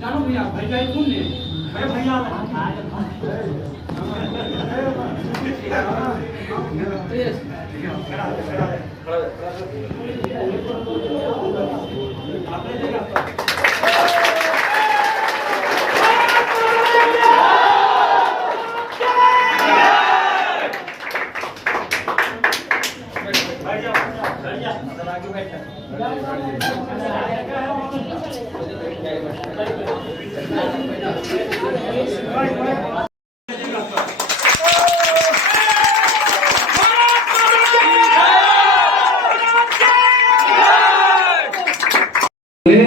जानो भैया भैया कौन है भैया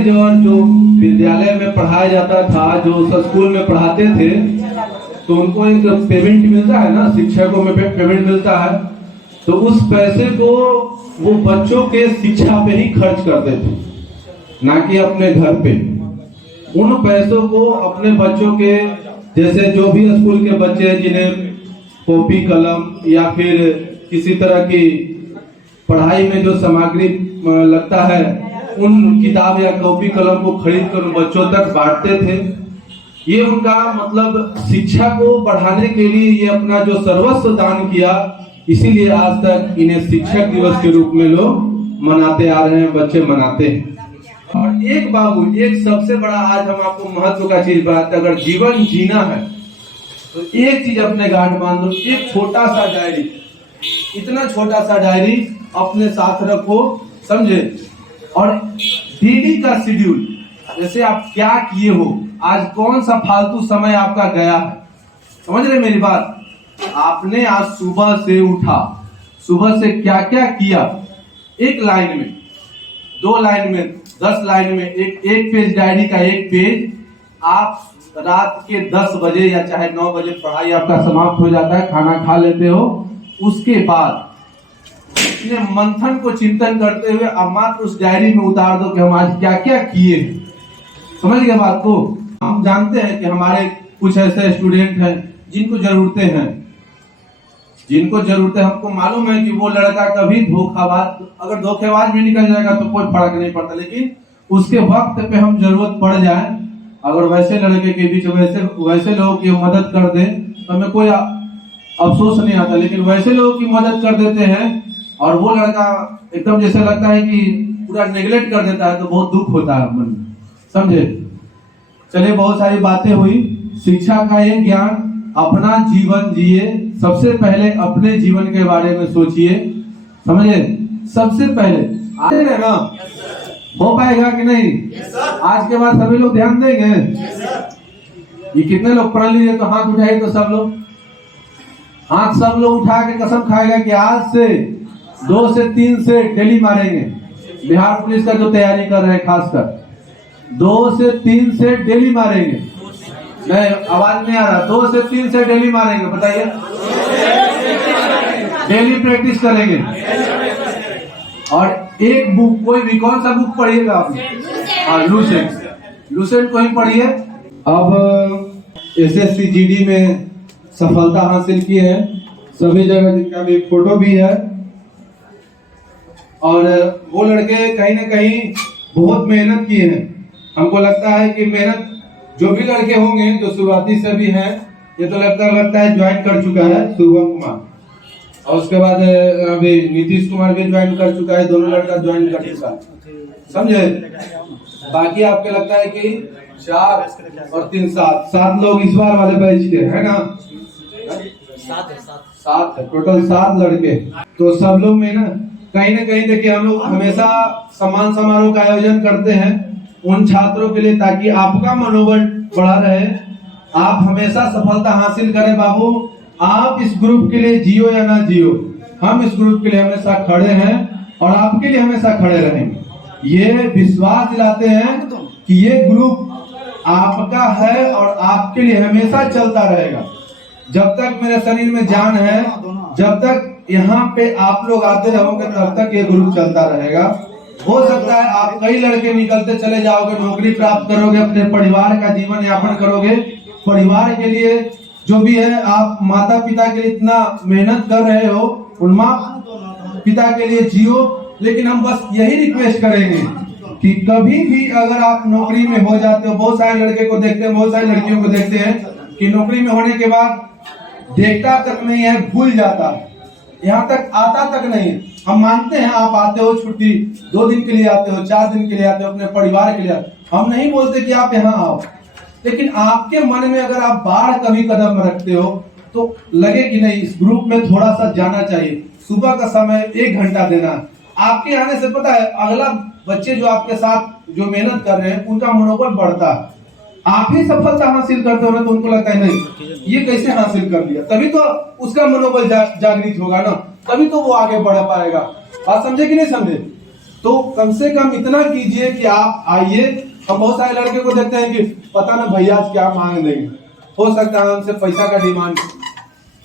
और जो विद्यालय में पढ़ाया जाता था, जो स्कूल में पढ़ाते थे, तो उनको एक पेमेंट मिलता है ना, शिक्षकों में पेमेंट मिलता है, तो उस पैसे को वो बच्चों के शिक्षा पे ही खर्च करते थे, ना कि अपने घर पे। उन पैसों को अपने बच्चों के, जैसे जो भी स्कूल के बच्चे जिन्हें कॉपी कलम या फिर किसी तरह की पढ़ाई में जो सामग्री लगता है, उन किताब या कॉपी कलम को खरीद कर बच्चों तक बांटते थे। ये उनका मतलब शिक्षा को बढ़ाने के लिए ये अपना जो सर्वस्व दान किया, इसीलिए आज तक इन्हें शिक्षक दिवस के रूप में लोग मनाते आ रहे हैं, बच्चे मनाते हैं। और एक बाबू, एक सबसे बड़ा आज हम आपको महत्व का चीज बताते हैं, अगर जीवन जीना है तो एक चीज अपने गांठ बांध लो, एक छोटा सा डायरी, इतना छोटा सा डायरी अपने साथ रखो, समझे। और डेली का शेड्यूल, जैसे आप क्या किए हो, आज कौन सा फालतू समय आपका गया है, समझ रहे मेरी बात। आपने आज सुबह से उठा, सुबह से क्या क्या किया, एक लाइन में, 2 लाइन में, 10 लाइन में, एक पेज डायरी का एक पेज। आप रात के 10 बजे या चाहे 9 बजे पढ़ाई आपका समाप्त हो जाता है, खाना खा लेते हो, उसके बाद अपने मंथन को चिंतन करते हुए अब मात्र उस डायरी में उतार दो कि हम आज क्या क्या किए। समझ गए बात को। हम जानते हैं कि हमारे कुछ ऐसे स्टूडेंट हैं जिनको जरूरतें हैं, हमको मालूम है कि वो लड़का कभी धोखाबाज, अगर धोखेबाज भी निकल जाएगा तो कोई फर्क नहीं पड़ता, लेकिन उसके वक्त पे हम जरूरत पड़ जाए, अगर वैसे लड़के के बीच वैसे लोगों की मदद कर दे तो हमें कोई अफसोस नहीं आता, लेकिन वैसे लोगों की मदद कर देते हैं और वो लड़का एकदम जैसे लगता है कि पूरा नेग्लेक्ट कर देता है, तो बहुत दुख होता है मन में, समझे। चलिए, बहुत सारी बातें हुई, शिक्षा का ये ज्ञान, अपना जीवन जिए, सबसे पहले अपने जीवन के बारे में सोचिए, समझे। सबसे पहले आते हैं ना, हो पाएगा कि नहीं? आज के बाद सभी लोग ध्यान देंगे। ये कितने लोग पढ़ लीजिए तो हाथ उठाइए, तो सब लोग हाथ, सब लोग उठा के कसम खाएगा कि आज से 2 से 3 से डेली मारेंगे। बिहार पुलिस का जो तैयारी कर रहे हैं खासकर, 2 से 3 से डेली मारेंगे। नहीं, आवाज नहीं आ रहा। 2 से 3 से डेली मारेंगे, बताइए। डेली प्रैक्टिस करेंगे। और एक बुक, कोई भी, कौन सा बुक पढ़िएगा आपने? हाँ, लूसेंट को ही पढ़िए। अब SSC GD में सफलता हासिल की है, सभी जगह जिनका भी फोटो भी है, और वो लड़के कहीं ना कहीं बहुत मेहनत किए हैं। हमको लगता है कि मेहनत जो भी लड़के होंगे जो शुरुआती से भी हैं, ये तो लगता है ज्वाइन कर चुका है शुभम कुमार, और उसके बाद अभी नीतीश कुमार भी ज्वाइन कर चुका है, दोनों लड़का ज्वाइन कर चुका है, समझे। बाकी आपके लगता है कि 4 और 3 7 लोग इस बार वाले बैच के है ना, 7 टोटल 7 लड़के। तो सब लोग में ना कहीं देखिए, हम लोग हमेशा सम्मान समारोह का आयोजन करते हैं उन छात्रों के लिए, ताकि आपका मनोबल बढ़ा रहे, आप हमेशा सफलता हासिल करें। बाबू, आप इस ग्रुप के लिए जियो या ना जियो, हम इस ग्रुप के लिए हमेशा खड़े हैं और आपके लिए हमेशा खड़े रहेंगे। ये विश्वास दिलाते हैं कि ये ग्रुप आपका है और आपके लिए हमेशा चलता रहेगा। जब तक मेरे शरीर में जान है, जब तक यहाँ पे आप लोग आते रहोगे, तब तक ये ग्रुप चलता रहेगा। हो सकता है आप कई लड़के निकलते चले जाओगे, नौकरी प्राप्त करोगे, अपने परिवार का जीवन यापन करोगे, परिवार के लिए जो भी है आप माता पिता के लिए इतना मेहनत कर रहे हो, उन माँ पिता के लिए जियो। लेकिन हम बस यही रिक्वेस्ट करेंगे कि कभी भी अगर आप नौकरी में हो जाते हो, बहुत सारे लड़के को देखते हैं, बहुत सारी लड़कियों को देखते हैं कि नौकरी में होने के बाद देखता तक नहीं है, भूल जाता है, यहाँ तक आता तक नहीं। हम मानते हैं आप आते हो छुट्टी 2 दिन के लिए आते हो, 4 दिन के लिए आते हो, अपने परिवार के लिए आते हो, हम नहीं बोलते कि आप यहाँ आओ, लेकिन आपके मन में अगर आप बाहर कभी कदम रखते हो तो लगे कि नहीं इस ग्रुप में थोड़ा सा जाना चाहिए, सुबह का समय 1 घंटा देना। आपके आने से पता है अगला बच्चे जो आपके साथ जो मेहनत कर रहे हैं उनका मनोबल बढ़ता है। आप ही सफलता हासिल करते हो ना तो उनको लगता है नहीं ये कैसे हासिल कर लिया, तभी तो उसका मनोबल जागृत होगा ना, तभी तो वो आगे बढ़ पाएगा। बात समझे कि नहीं समझे? तो कम से कम इतना कीजिए कि आप आइए। हम बहुत सारे लड़के को देखते हैं कि पता ना भैया आज क्या मांग देंगे, हो सकता है हमसे पैसा का डिमांड।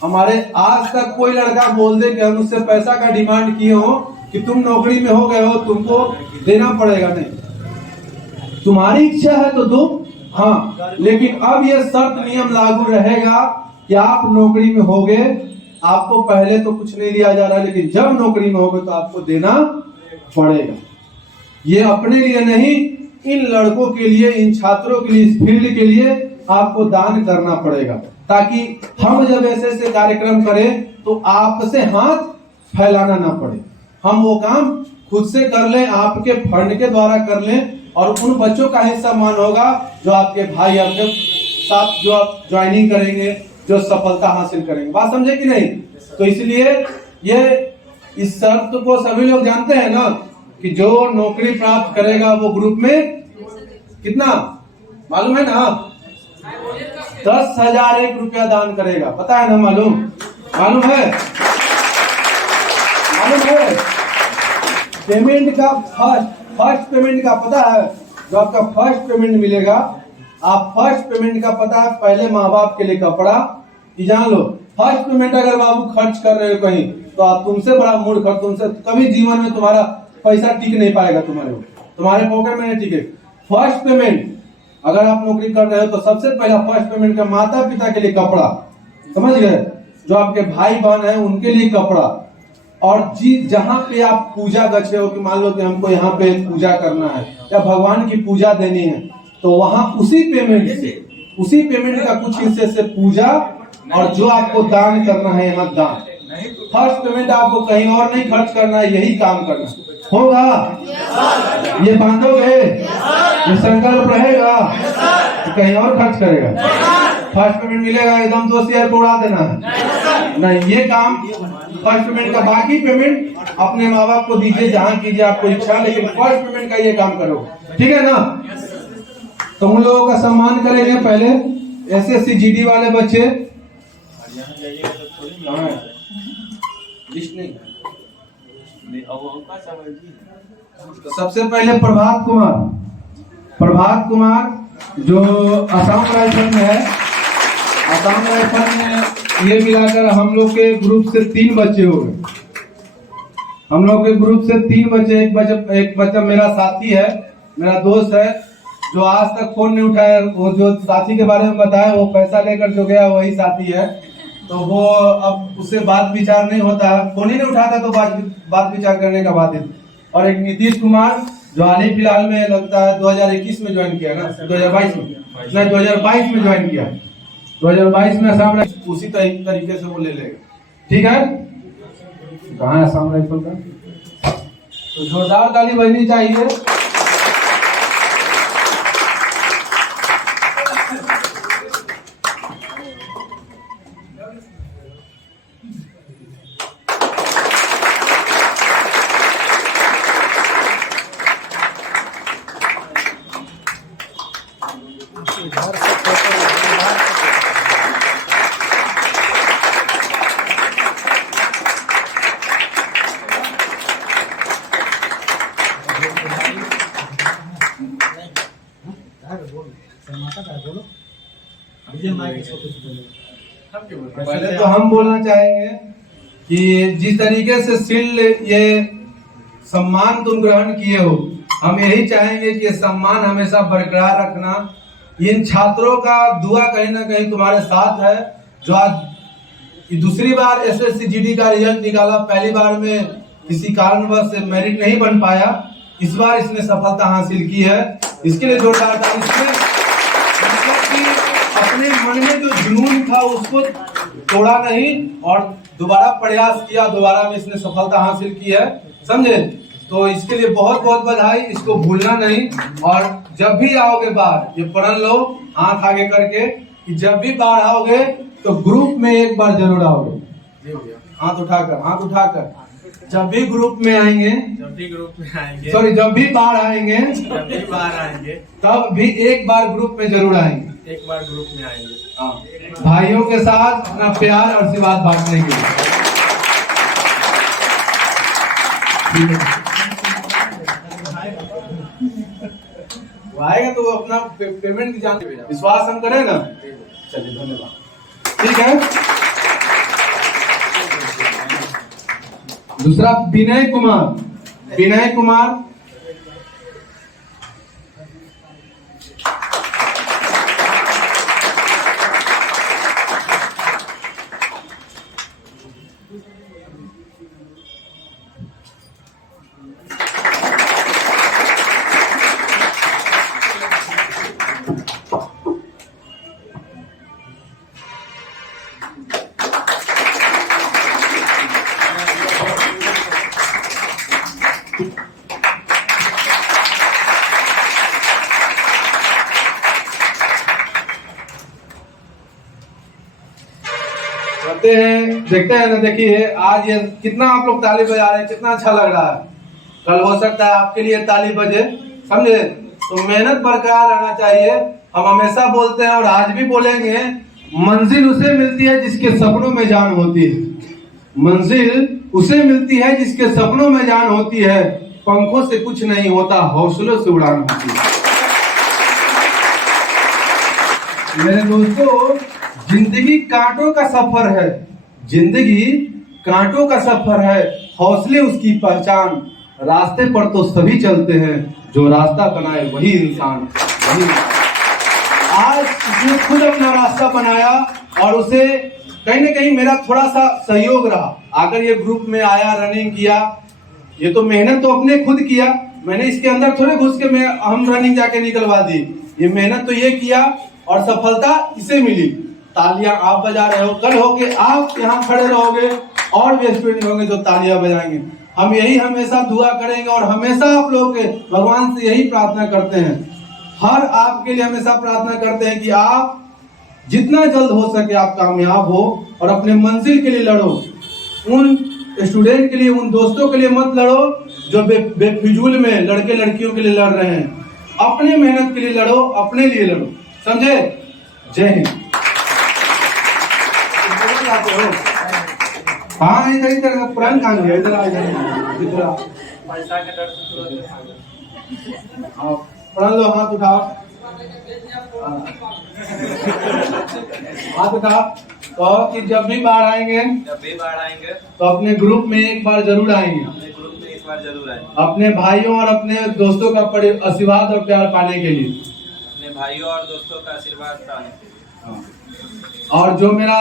हमारे आज तक कोई लड़का बोल दे कि हम उससे पैसा का डिमांड किए हो कि तुम नौकरी में हो गए हो तुमको देना पड़ेगा, नहीं, तुम्हारी इच्छा है तो दो, हाँ, लेकिन अब ये शर्त नियम लागू रहेगा कि आप नौकरी में होगे, आपको पहले तो कुछ नहीं दिया जा रहा, लेकिन जब नौकरी में होगे तो आपको देना पड़ेगा। ये अपने लिए नहीं, इन लड़कों के लिए, इन छात्रों के लिए, इस फील्ड के लिए आपको दान करना पड़ेगा, ताकि हम जब ऐसे ऐसे कार्यक्रम करें तो आपसे हाथ फैलाना ना पड़े। हम वो काम खुद से कर लें, आपके फंड के द्वारा कर लें, और उन बच्चों का ही सम्मान होगा जो आपके भाई आपके साथ जो आप ज्वाइनिंग करेंगे, जो सफलता हासिल करेंगे। बात समझे कि नहीं? तो इसलिए ये इस शर्त को सभी लोग जानते हैं ना कि जो नौकरी प्राप्त करेगा वो ग्रुप में कितना मालूम है ना, 10,001 रुपया दान करेगा। पता है ना? मालूम है? पेमेंट का फर्स्ट पेमेंट का पता है, जो आपका फर्स्ट पेमेंट मिलेगा, आप फर्स्ट पेमेंट का पता है पहले माँ बाप के लिए कपड़ा, कि जान लो फर्स्ट पेमेंट अगर बाबू खर्च कर रहे हो कहीं तो आप तुमसे बड़ा मूर्ख, तुमसे कभी जीवन में तुम्हारा पैसा टिक नहीं पाएगा, तुम्हारे पॉकेट में नहीं टिके। फर्स्ट पेमेंट अगर आप नौकरी कर रहे हो तो सबसे पहला फर्स्ट पेमेंट का माता पिता के लिए कपड़ा, समझ गए, जो आपके भाई बहन है उनके लिए कपड़ा, और जहाँ पे आप पूजा गए हो कि मान लो कि हमको यहाँ पे पूजा करना है या भगवान की पूजा देनी है, तो वहाँ उसी पेमेंट का कुछ हिस्से से पूजा, और जो आपको दान करना है यहाँ दान। फर्स्ट पेमेंट आपको कहीं और नहीं खर्च करना है, यही काम करना होगा। ये बांधोगे, ये संकल्प रहेगा, तो कहीं और खर्च करेगा। फर्स्ट पेमेंट मिलेगा एकदम 2 शेयर को उड़ा देना है, नहीं, ये काम फर्स्ट पेमेंट का, बाकी पेमेंट अपने माँ बाप को दीजिए जहाँ कीजिए आपको इच्छा, लेकिन फर्स्ट पेमेंट का ये काम करो, ठीक है ना? तो उन लोगों का सम्मान करेंगे पहले। SSC GD वाले बच्चे तो सबसे पहले प्रभात कुमार जो असम राइफल में है, असम राइफल में ये मिलाकर हम लोग के ग्रुप से 3 बच्चे हो गए। हम लोग के ग्रुप से 3 बच्चे, एक बच्चा मेरा साथी है, मेरा दोस्त है, जो आज तक फोन नहीं उठाया। वो जो साथी के बारे में बताया वो पैसा लेकर जो गया वही साथी है, तो वो अब उससे बात विचार नहीं होता है, फोन ही नहीं उठाता, तो बात विचार करने का बात है। और एक नीतीश कुमार जो हाल ही फिलहाल में लगता है 2021 में ज्वाइन किया ना, 2022 में नहीं 2022 में ज्वाइन किया, 2022 में असम राइफल, उसी तरीके से वो ले लेगा, ठीक है? कहाँ है असम राइफल का? तो जोरदार ताली बजनी चाहिए। पहले तो हम बोलना चाहेंगे कि जिस तरीके से शील्ड ये सम्मान तुम ग्रहण किए हो। हम यही चाहेंगे कि ये सम्मान हमेशा बरकरार रखना। इन छात्रों का दुआ कहीं ना कहीं तुम्हारे साथ है। जो आज दूसरी बार एसएससी जीडी का रिजल्ट निकाला, पहली बार में किसी कारणवश से मेरिट नहीं बन पाया, इस बार इसने सफलता हासिल की है। इसके लिए जोरदार ताली। अपने मन में जो जुनून था उसको तोड़ा नहीं और दोबारा प्रयास किया, दोबारा में इसने सफलता हासिल की है, समझे। तो इसके लिए बहुत बहुत बधाई। इसको भूलना नहीं। और जब भी आओगे बाहर, ये प्रण लो हाथ आगे करके कि जब भी बाहर आओगे तो ग्रुप में एक बार जरूर आओगे। हाथ उठाकर जब भी ग्रुप में आएंगे, सॉरी जब भी बाहर आएंगे तब भी एक बार ग्रुप में जरूर आएंगे। हाँ, भाइयों के साथ अपना प्यार और आशीर्वाद बांटने के लिए। आएगा तो वो अपना पेमेंट की जानते विश्वास हम करें ना। चलिए धन्यवाद। ठीक है। दूसरा विनय कुमार। देखते हैं ना। देखिए आज ये कितना आप लोग ताली बजा रहे हैं, कितना अच्छा लग रहा है। कल हो सकता है आपके लिए ताली बजे, समझे। तो मेहनत बरकरार रहना चाहिए। हम हमेशा बोलते हैं और आज भी बोलेंगे, मंजिल उसे मिलती है जिसके सपनों में जान होती है। मंजिल उसे मिलती है जिसके सपनों में जान होती है। पंखों से कुछ नहीं होता, हौसलों से उड़ान होती है। मेरे दोस्तों, जिंदगी कांटों का सफर है। जिंदगी कांटों का सफर है, हौसले उसकी पहचान। रास्ते पर तो सभी चलते हैं, जो रास्ता बनाए वही इंसान। आज उसने खुद अपना रास्ता बनाया और उसे कहीं ना कहीं मेरा थोड़ा सा सहयोग रहा। आकर ये ग्रुप में आया, रनिंग किया। ये तो मेहनत तो अपने खुद किया, मैंने इसके अंदर थोड़े घुस के हम रनिंग जाके निकलवा दी। ये मेहनत तो ये किया और सफलता इसे मिली। तालियां आप बजा रहे हो, कल होके आप यहाँ खड़े रहोगे और भी स्टूडेंट होंगे जो तालियां बजाएंगे। हम यही हमेशा दुआ करेंगे और हमेशा आप लोगों के भगवान से यही प्रार्थना करते हैं। हर आपके लिए हमेशा प्रार्थना करते हैं कि आप जितना जल्द हो सके आप कामयाब हो और अपने मंजिल के लिए लड़ो। उन स्टूडेंट के लिए, उन दोस्तों के लिए मत लड़ो जो बेफिजूल में लड़के लड़कियों के लिए लड़ रहे हैं। अपने मेहनत के लिए लड़ो, अपने लिए लड़ो, समझे। जय हिंद। हाँ इधर प्रण कहाँ गया, इधर आ जाए। प्रण लो, हाथ उठाओ, हाथ उठाओ। तो कि जब भी बाहर आएंगे तो अपने ग्रुप में एक बार जरूर आएंगे। अपने भाइयों और अपने दोस्तों का आशीर्वाद और प्यार पाने के लिए। अपने भाइयों और दोस्तों का आशीर्वाद पाने। और जो मेरा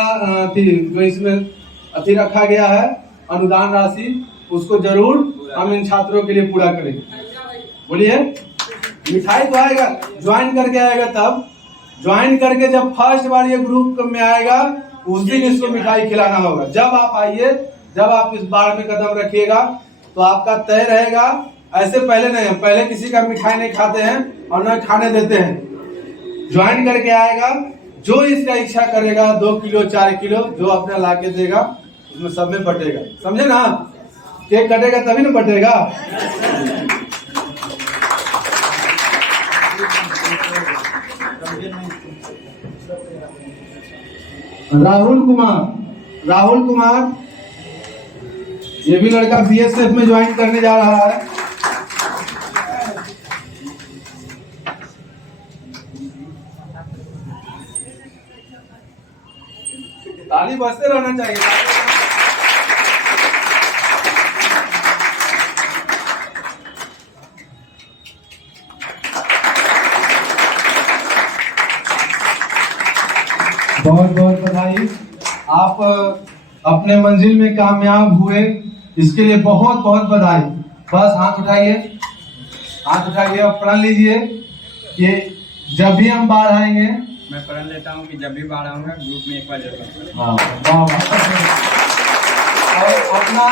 जो इसमें अति रखा गया है अनुदान राशि, उसको जरूर हम इन छात्रों के लिए पूरा करेंगे। बोलिए। मिठाई तो आएगा, ज्वाइन करके आएगा, तब ज्वाइन करके जब फर्स्ट बार ये ग्रुप में आएगा उस दिन इसको मिठाई खिलाना होगा। जब आप आइए, जब आप इस बार में कदम रखिएगा तो आपका तय रहेगा। ऐसे पहले नहीं, हम पहले किसी का मिठाई नहीं खाते हैं और न खाने देते हैं। ज्वाइन करके आएगा, जो इसका इच्छा करेगा 2 किलो 4 किलो जो अपना लाके देगा उसमें सब में बटेगा, समझे ना। केक कटेगा तभी ना बटेगा। राहुल कुमार ये भी लड़का बीएसएफ में ज्वाइन करने जा रहा है। ताली बजते रहना चाहिए। बहुत बहुत बधाई। आप अपने मंजिल में कामयाब हुए, इसके लिए बहुत बहुत बधाई। बस हाथ उठाइए, हाथ उठाइए और प्रण लीजिए कि जब भी हम बाढ़ आएंगे, मैं प्रण लेता हूँ कि जब भी बाढ़ आऊंगा ग्रुप में एक बार जरूर। हाँ वाह वाह। और अपना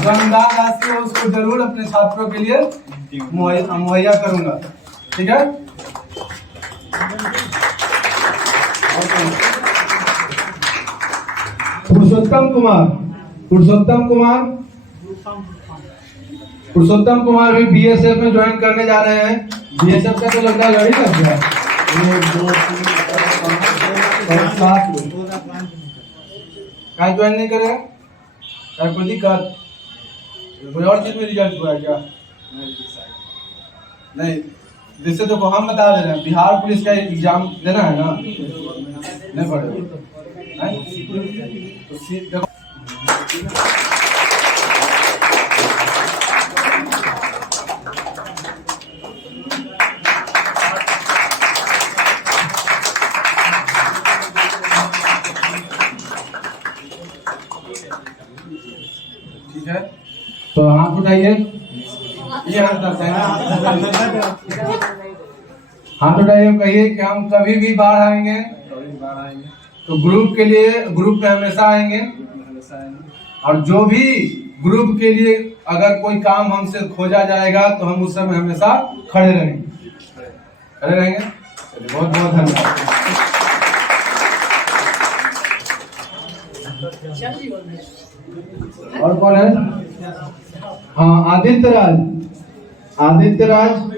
जो अनुदान राशि है उसको जरूर अपने छात्रों के लिए मुहैया करूंगा, ठीक है। पुरुषोत्तम कुमार, पुरुषोत्तम कुमार, पुरुषोत्तम कुमार भी बीएसएफ में ज्वाइन करने जा रहे हैं। बीएसएफ का तो लगता है गाड़ी लग गया। 1 2 3 4 5 क्या ज्वाइन नहीं करेगा? क्या कोई दिक्कत? कोई और चीज में रिजल्ट हुआ है क्या? नहीं, जैसे देखो हम बता दे रहे हैं, बिहार पुलिस का एग्जाम देना है ना, नहीं पड़ेगा। तो देखो ठीक है, तो हाथ उठाइए, ये हाथ करते हैं ना, हाथ उठाइए, कहिए कि हम कभी भी बाढ़ आएंगे तो ग्रुप के लिए, ग्रुप में हमेशा आएंगे, और जो भी ग्रुप के लिए अगर कोई काम हमसे खोजा जाएगा तो हम उस समय हमेशा खड़े रहेंगे, खड़े रहेंगे। बहुत बहुत धन्यवाद। और कौन है? हाँ, आदित्य राज, आदित्य राज।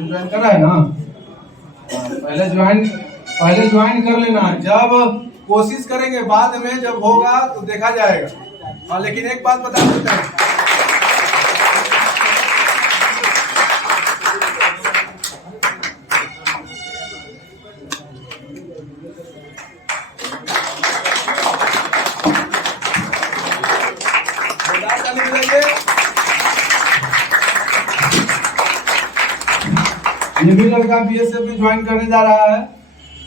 ज्वाइन कर रहा है ना? पहले ज्वाइन कर लेना। जब कोशिश करेंगे, बाद में जब होगा तो देखा जाएगा। हाँ, लेकिन एक बात बता देते हैं, ये भी लड़का बीएसएफ में ज्वाइन करने जा रहा है।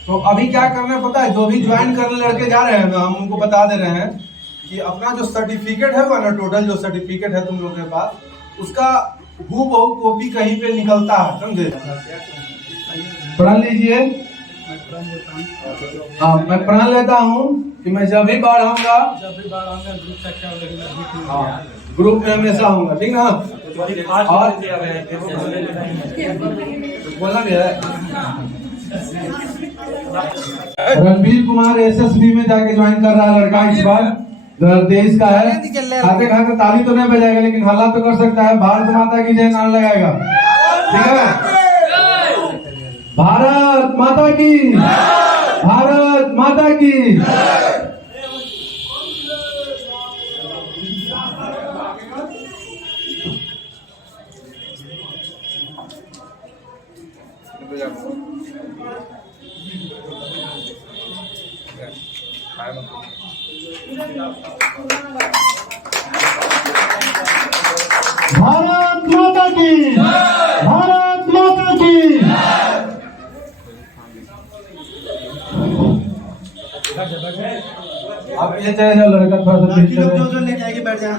तो अभी क्या करना है पता है? जो भी ज्वाइन करने लड़के जा रहे हैं ना, हम उनको बता दे रहे हैं कि अपना जो सर्टिफिकेट है वो ना, टोटल जो सर्टिफिकेट है तुम लोग के पास, उसका हूबहू कॉपी कहीं पे निकलता है, समझे? पढ़ लीजिए। हाँ, मैं प्रण लेता हूँ कि मैं जब भी बाढ़ आऊंगा ग्रुप में हमेशा आऊंगा, ठीक ना? और बोलना भी है। रणवीर कुमार एसएसबी में जाके ज्वाइन कर रहा है लड़का, इस बार 2023 का है। खाते खाते ताली तो नहीं बजाएगा, लेकिन हल्ला तो कर सकता है। भारत माता की जय नाम लगाएगा, ठीक है? भारत माता की, भारत माता की। भारत माता की, भारत माता की। आप ये चाहे जाओ लड़का, थोड़ा सा पीछे जो लेके आएगी बैठ जाए,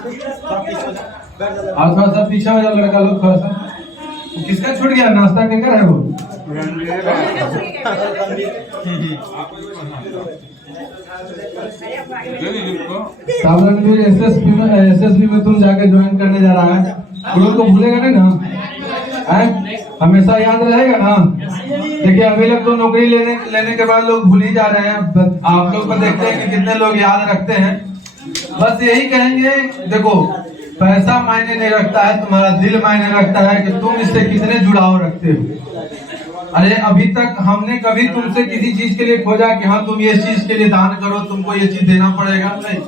और थोड़ा सा पीछे हो जाओ लड़का लोग, थोड़ा सा। किसका छूट गया? नाश्ता केकर है वो? एसएसबी में तुम जाके ज्वाइन करने जा रहा है। ग्रुप को भूलेगा नहीं ना? हमेशा याद रहेगा ना? देखिए अभी लोग तो नौकरी लेने के बाद लोग भूल ही जा रहे हैं। आप लोग को देखते हैं कि कितने लोग याद रखते हैं। बस यही कहेंगे, देखो पैसा मायने नहीं रखता है, तुम्हारा दिल मायने रखता है कि तुम इससे कितने जुड़ाव रखते हो। अरे अभी तक हमने कभी तुमसे किसी चीज के लिए खोजा कि हाँ तुम ये चीज के लिए दान करो, तुमको ये चीज देना पड़ेगा, नहीं।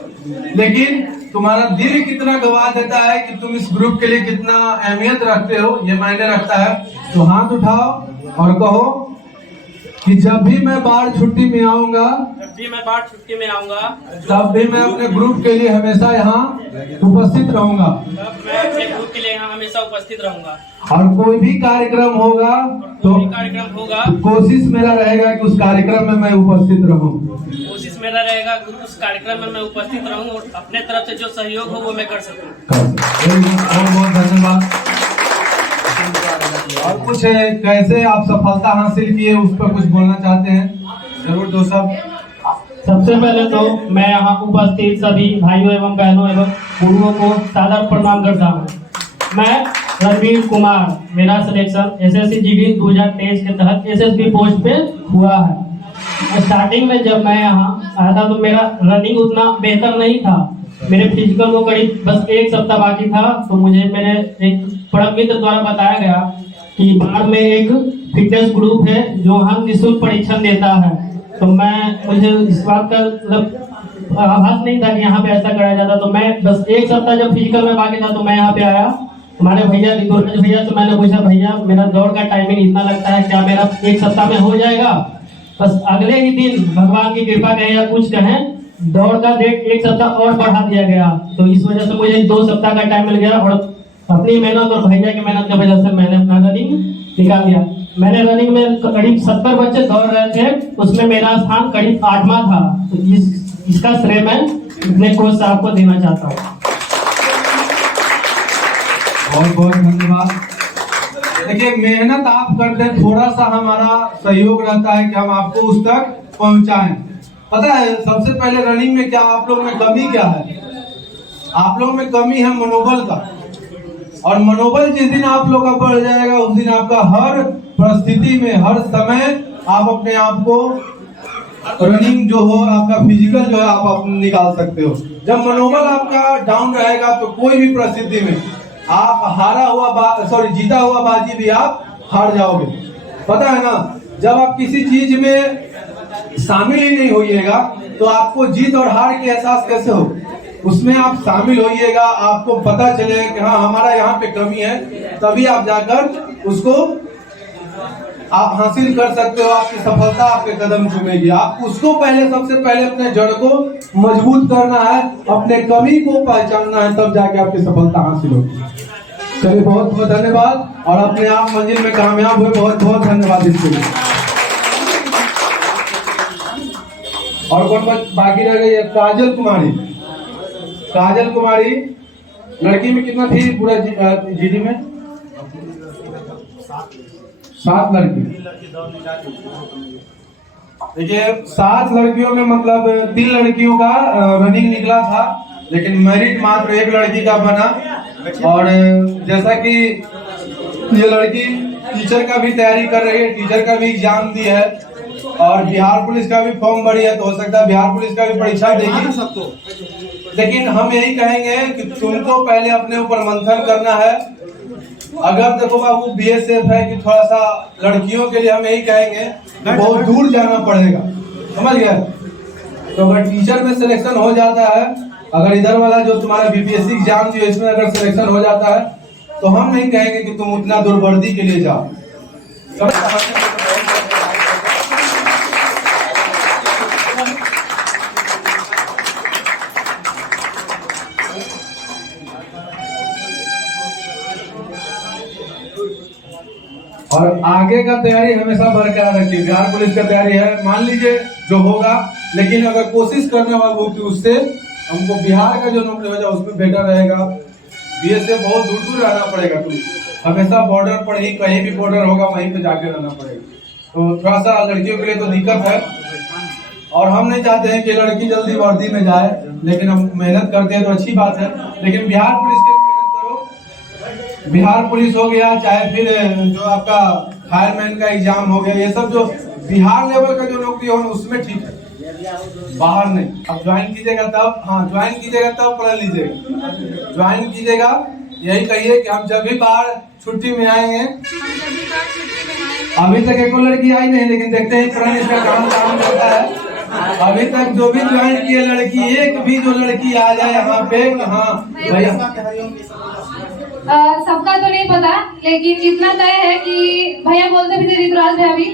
लेकिन तुम्हारा दिल कितना गवाह देता है कि तुम इस ग्रुप के लिए कितना अहमियत रखते हो, ये मायने रखता है। तो हाथ उठाओ और कहो कि जब भी मैं बाहर छुट्टी में आऊंगा तब भी मैं अपने ग्रुप के लिए हमेशा यहाँ उपस्थित रहूंगा। और कोई भी कार्यक्रम होगा तो कोशिश मेरा रहेगा कि उस कार्यक्रम में मैं उपस्थित रहूं। और अपने तरफ से जो सहयोग हो वो मैं कर सकूं। बहुत बहुत धन्यवाद। और कुछ कैसे आप सफलता हासिल किए उस पर कुछ बोलना चाहते हैं? जरूर दोस्त साहब। सबसे पहले तो मैं यहाँ उपस्थित सभी भाइयों एवं बहनों एवं गुरुओं को सादर प्रणाम करता हूँ। मैं रणवीर कुमार, मेरा सिलेक्शन एसएससी जीडी 2023 के तहत एसएसबी पोस्ट पे हुआ है। स्टार्टिंग में जब मैं यहाँ आया था तो मेरा रनिंग उतना बेहतर नहीं था। मेरे फिजिकल को करीब बस 1 सप्ताह बाकी था, तो मुझे मेरे एक परम मित्र द्वारा बताया गया कि बाढ़ में एक फिटनेस ग्रुप है जो हम निःशुल्क परीक्षण देता है। तो मुझे इस बात का मतलब आभास नहीं था कि यहाँ पे ऐसा कराया जाता। तो मैं बस 1 सप्ताह जब फिजिकल में बाकी था तो मैं यहाँ पे आया। हमारे भैया रितुराज भैया से मैंने पूछा, भैया मेरा दौड़ का टाइमिंग इतना लगता है, क्या मेरा 1 सप्ताह में हो जाएगा? बस अगले ही दिन भगवान की कृपा कहें या कुछ कहें, दौड़ का डेट 1 सप्ताह और बढ़ा दिया गया। तो इस वजह से मुझे 2 सप्ताह का टाइम मिल गया और अपनी मेहनत और भैया की मेहनत की वजह से मैंने अपना रनिंग निकाल दिया। मैंने रनिंग में करीब 70 बच्चे दौड़ रहे थे, उसमें मेरा स्थान करीब 8वां था। तो इसका श्रेय मैं अपने कोच साहब को देना चाहता हूँ। बहुत बहुत धन्यवाद। देखिए, मेहनत आप करते हैं, थोड़ा सा हमारा सहयोग रहता है कि हम आपको उस तक पहुंचाएं। पता है सबसे पहले रनिंग में क्या आप लोगों में कमी क्या है? आप लोगों में कमी है मनोबल का। और मनोबल जिस दिन आप लोग का बढ़ जाएगा उस दिन आपका हर परिस्थिति में हर समय आप अपने आप को रनिंग जो हो, आपका फिजिकल जो है आप निकाल सकते हो। जब मनोबल आपका डाउन रहेगा तो कोई भी परिस्थिति में आप जीता हुआ बाजी भी आप हार जाओगे। पता है ना, जब आप किसी चीज में शामिल ही नहीं होइएगा तो आपको जीत और हार के एहसास कैसे हो? उसमें आप शामिल होइएगा, आपको पता चलेगा कि हाँ हमारा यहाँ पे कमी है, तभी आप जाकर उसको आप हासिल कर सकते हो। आपकी सफलता आपके कदम चूमेगी। आप उसको सबसे पहले अपने जड़ को मजबूत करना है, अपने कमी को पहचानना है, तब जाके आपकी सफलता हासिल होगी। चलिए, बहुत बहुत धन्यवाद और अपने आप मंजिल में कामयाब हुए। बहुत बहुत धन्यवाद इसके लिए। और कौन बाकी रह गई है? काजल कुमारी। काजल कुमारी लड़की में कितना थी पूरा जीडी में? 7 लड़की। देखिए, 7 लड़कियों में मतलब 3 लड़कियों का रनिंग निकला था, लेकिन मेरिट मात्र 1 लड़की का बना। और जैसा कि ये लड़की टीचर का भी तैयारी कर रही है, टीचर का भी एग्जाम दी है और बिहार पुलिस का भी फॉर्म भरी है, तो हो सकता है बिहार पुलिस का भी परीक्षा देगी। लेकिन हम यही कहेंगे कि तुमको पहले अपने ऊपर मंथन करना है। अगर देखो बाबू बीएसएफ है कि थोड़ा सा लड़कियों के लिए हम यही कहेंगे बहुत दूर जाना पड़ेगा, समझ गए? तो अगर टीचर में सिलेक्शन हो जाता है, अगर इधर वाला जो तुम्हारा बीपीएससी एग्जाम जो इसमें अगर सिलेक्शन हो जाता है, तो हम नहीं कहेंगे कि तुम उतना दूर वर्दी के लिए जाओ। और आगे का तैयारी हमेशा बरकरार रखिए। बिहार पुलिस का तैयारी है, मान लीजिए जो होगा, लेकिन अगर कोशिश करने वाला हो कि उससे हमको बिहार का जो नौकरी हो जाए उसमें बेटर रहेगा। बीएसएफ बहुत दूर दूर रहना पड़ेगा, तो हमेशा बॉर्डर पर ही कहीं भी बॉर्डर होगा वहीं पे जाके रहना पड़ेगा। तो थोड़ा सा लड़कियों के लिए तो दिक्कत है और हम नहीं चाहते हैं कि लड़की जल्दी वर्दी में जाए, लेकिन हम मेहनत करते हैं तो अच्छी बात है। लेकिन बिहार पुलिस के बिहार पुलिस हो गया, चाहे फिर जो आपका फायरमैन का एग्जाम हो गया, ये सब जो बिहार लेवल का जो नौकरी हो उसमें ठीक है, बाहर नहीं। अब ज्वाइन कीजिएगा तब, हाँ ज्वाइन कीजिएगा तब पढ़ लीजिएगा। ज्वाइन कीजिएगा, यही कहिए कि हम जब भी बाहर छुट्टी में आएंगे। अभी तक एक लड़की आई नहीं, लेकिन देखते हैं पुरानी इसका काम करता है। अभी तक जो भी ज्वाइन किए लड़की, एक भी जो लड़की आ जाए यहाँ पे, हाँ भैया सबका तो नहीं पता, लेकिन इतना तय है कि भैया बोलते भी थे ऋतुराज भैया भी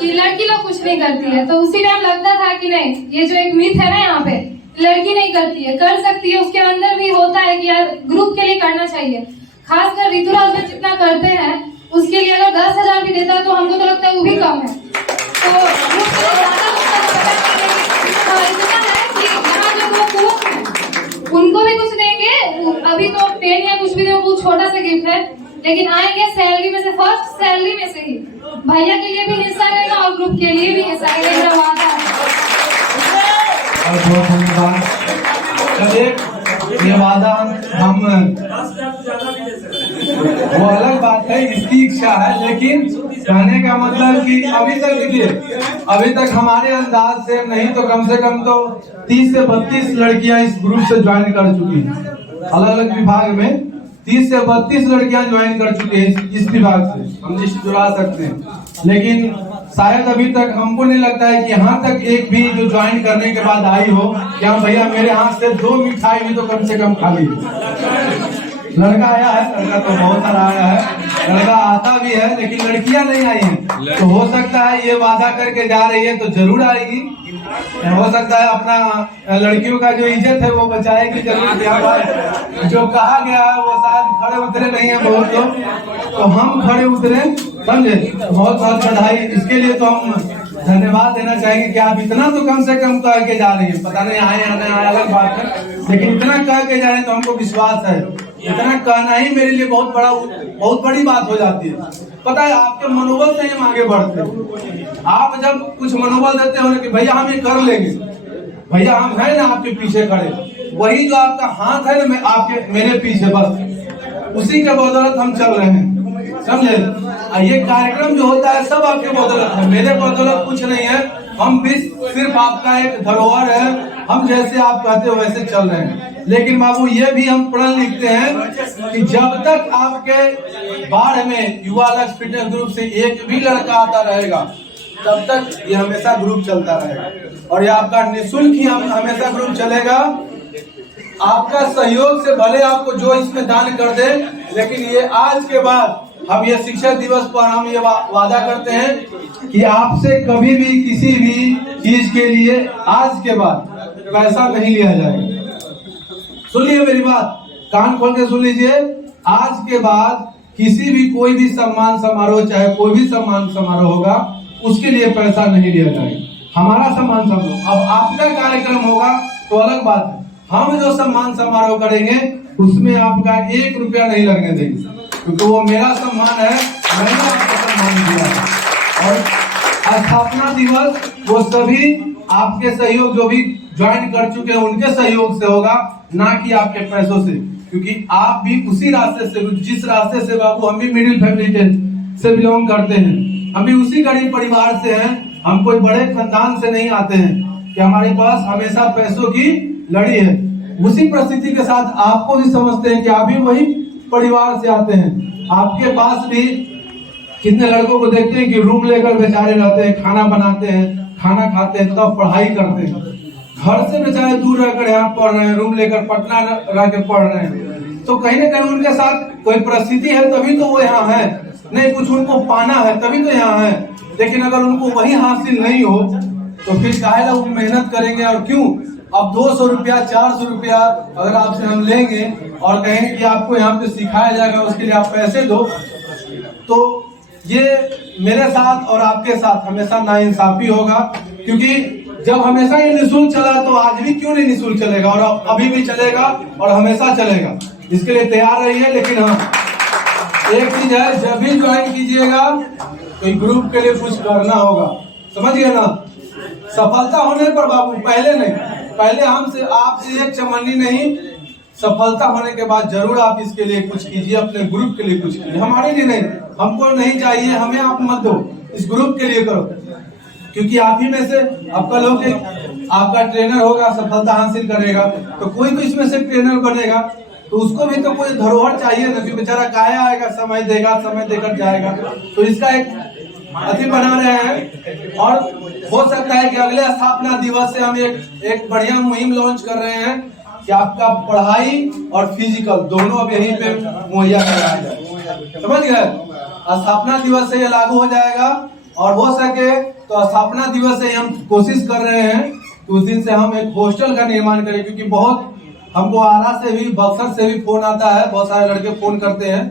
कि लड़की लोग कुछ नहीं करती है, तो उसी टाइम लगता था कि नहीं, ये जो एक मिथ है ना यहाँ पे, लड़की नहीं करती है, कर सकती है। उसके अंदर भी होता है कि यार ग्रुप के लिए करना चाहिए। खासकर ऋतुराज में जितना करते हैं उसके लिए अगर 10,000 भी देता है तो हमको तो लगता है वो भी कम है। तो ग्रुप के लिए इतना है कि यहाँ जो वो कोच है उनको भी कुछ देंगे। अभी तो पेन या कुछ भी देंगे, बहुत छोटा सा गिफ्ट है, लेकिन आएंगे सैलरी में से, फर्स्ट सैलरी में से ही भैया के लिए भी हिस्सा रहेगा और ग्रुप के लिए भी हिस्सा रहेगा। वादा और बहुत धन्यवाद। ये वादा हम, वो अलग बात है, इसकी इच्छा है, लेकिन कहने का मतलब कि अभी तक देखिए, अभी तक हमारे अंदाज से नहीं तो कम से कम तो 30 से 32 लड़कियां इस ग्रुप से ज्वाइन कर चुकी हैं। अलग अलग विभाग में 30 से 32 लड़कियां ज्वाइन कर चुकी हैं इस विभाग से, हम लिस्ट जुड़ा सकते हैं। लेकिन शायद अभी तक हमको नहीं लगता है कि यहाँ तक एक भी जो ज्वाइन करने के बाद आई हो कि हाँ भैया मेरे हाथ से 2 मिठाई भी तो कम से कम खा ली। लड़का आया है, लड़का तो बहुत सारा आया है, लड़का आता भी है, लेकिन लड़कियां नहीं आई हैं। तो हो सकता है ये वादा करके जा रही है तो जरूर आएगी। हो सकता है अपना लड़कियों का जो इज्जत है वो बचाएगी जरूर। यहाँ पर जो कहा गया है वो शायद खड़े उतरे नहीं है बहुत लोग, तो हम खड़े उतरे, समझे। बहुत बहुत बधाई। इसके लिए तो हम धन्यवाद देना चाहेंगे कि आप इतना तो कम से कम कह के जा रही है। पता नहीं आए या नहीं आए अलग बात है, लेकिन इतना कह के जा रहे हैं तो हमको विश्वास है। इतना कहना ही मेरे लिए बहुत बड़ी बात हो जाती है। पता है आपके मनोबल से हम आगे बढ़ते हैं। आप जब कुछ मनोबल देते हो कि भैया हम ये कर लेंगे, भैया हम है ना आपके पीछे खड़े, वही जो आपका हाथ है ना आपके मेरे पीछे, बस उसी के बदौलत हम चल रहे हैं, समझे। ये कार्यक्रम जो होता है सब आपके बदौलत है, मेरे बदौलत कुछ नहीं है। हम भी सिर्फ आपका एक धरोहर है, हम जैसे आप कहते हो वैसे चल रहे हैं। लेकिन बाबू ये भी हम प्रण लिखते हैं कि जब तक आपके बाढ़ में युवा लक्ष्य फिटनेस ग्रुप से एक भी लड़का आता रहेगा तब तक ये हमेशा ग्रुप चलता रहेगा। और ये आपका निःशुल्क ही हमेशा ग्रुप चलेगा। आपका सहयोग से भले आपको जो इसमें दान कर दे, लेकिन ये आज के बाद हम ये शिक्षक दिवस पर हम ये वादा करते हैं कि आपसे कभी भी किसी भी चीज के लिए आज के बाद पैसा नहीं लिया जाएगा। सुन लीजिए मेरी बात, कान खोल के सुन लीजिए। आज के बाद किसी भी कोई भी सम्मान समारोह, चाहे कोई भी सम्मान समारोह होगा, उसके लिए पैसा नहीं लिया जाएगा। हमारा सम्मान समारोह, अब आपका कार्यक्रम होगा तो अलग बात है। हम जो सम्मान समारोह करेंगे उसमें आपका 1 रुपया नहीं लगने देंगे, क्योंकि वो मेरा सम्मान है, मैंने आपको सम्मान दिया है। और स्थापना दिवस वो सभी आपके सहयोग, जो भी ज्वाइन कर चुके हैं उनके सहयोग से होगा, ना कि आपके पैसों से। क्योंकि आप भी उसी रास्ते से, जिस रास्ते से बाबू हम भी मिडिल फैमिली से बिलोंग करते हैं, हम भी उसी गरीब परिवार से हैं। हम कोई बड़े खानदान से नहीं आते हैं कि हमारे पास हमेशा पैसों की लड़ी है। उसी परिस्थिति के साथ आपको भी समझते हैं कि आप भी वही परिवार से आते हैं। आपके पास भी कितने लड़कों को देखते हैं कि रूम लेकर बेचारे रहते हैं, खाना बनाते हैं, खाना खाते हैं, तब पढ़ाई करते हैं। घर से बेचारे दूर रहकर यहाँ पढ़ रहे हैं, रूम लेकर पटना रह के पढ़ रहे हैं। तो कहीं ना कहीं उनके साथ कोई परिस्थिति है तभी तो वो यहाँ है, नहीं कुछ उनको पाना है तभी तो यहाँ है। लेकिन अगर उनको वही हासिल नहीं हो तो फिर काहे ला वो मेहनत करेंगे। और क्यों, अब 200 रुपया 400 रुपया अगर आपसे हम लेंगे और कहेंगे कि आपको यहाँ पे सिखाया जाएगा, उसके लिए आप पैसे दो, तो ये मेरे साथ और आपके साथ हमेशा नाइंसाफी होगा। क्योंकि जब हमेशा ये निःशुल्क चला तो आज भी क्यों नहीं निःशुल्क चलेगा, और अभी भी चलेगा और हमेशा चलेगा। इसके लिए तैयार रहिए। लेकिन हाँ, एक चीज है, जब भी ज्वाइन कीजिएगा तो ग्रुप के लिए कुछ करना होगा, समझिए ना। सफलता होने पर बाबू, पहले नहीं, पहले हमसे आपसे एक चमनी नहीं, सफलता होने के बाद जरूर आप इसके लिए कुछ कीजिए, अपने ग्रुप के लिए कुछ कीजिए। हमारे लिए नहीं, हमको नहीं चाहिए, हमें आप मत दो, इस ग्रुप के लिए करो। क्योंकि आप ही में से आपका लोग आपका ट्रेनर होगा, सफलता हासिल करेगा, तो कोई तो इसमें से ट्रेनर बनेगा, तो उसको भी तो कोई धरोहर चाहिए ना, कि बेचारा काया आएगा, समय देगा, समय देकर जाएगा। तो इसका एक अति बना रहे हैं। और हो सकता है कि अगले स्थापना दिवस से हम एक बढ़िया मुहिम लॉन्च कर रहे हैं कि आपका पढ़ाई और फिजिकल दोनों अब यहीं पे मुहैया कराया जाए, समझ गए। स्थापना दिवस से ये लागू हो जाएगा और हो सके तो स्थापना दिवस से हम कोशिश कर रहे हैं कि उस दिन से हम एक हॉस्टल का निर्माण करें, क्योंकि बहुत हमको आरा से भी, बक्सर से भी फोन आता है, बहुत सारे लड़के फोन करते हैं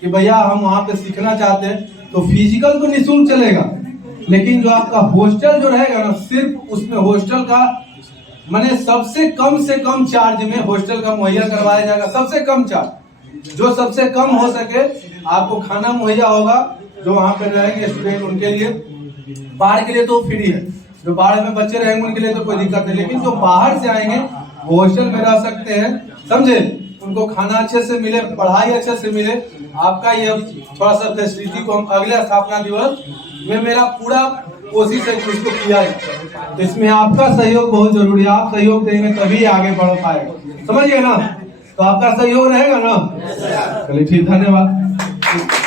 कि भैया हम वहाँ पे सीखना चाहते हैं। तो फिजिकल तो निःशुल्क चलेगा, लेकिन जो आपका हॉस्टल जो रहेगा ना, सिर्फ उसमें हॉस्टल का माने सबसे कम से कम चार्ज में हॉस्टल का मुहैया करवाया जाएगा। सबसे कम चार्ज, जो सबसे कम हो सके आपको खाना मुहैया होगा। जो वहाँ पे रहेंगे स्टूडेंट उनके लिए, बाहर के लिए तो फ्री है, जो बाहर में बच्चे रहेंगे उनके लिए तो कोई दिक्कत नहीं, लेकिन जो बाहर से आएंगे वो हॉस्टल में रह सकते हैं, समझे। उनको खाना अच्छे से मिले, पढ़ाई अच्छे से मिले। आपका ये थोड़ा सा फैसिलिटी को हम अगले स्थापना दिवस में, मेरा पूरा कोशिश है कि इसको किया जाए। तो इसमें आपका सहयोग बहुत जरूरी है। आप सहयोग देंगे तभी आगे बढ़ पाएगा, समझिए ना। तो आपका सहयोग रहेगा ना। चलिए ठीक, धन्यवाद।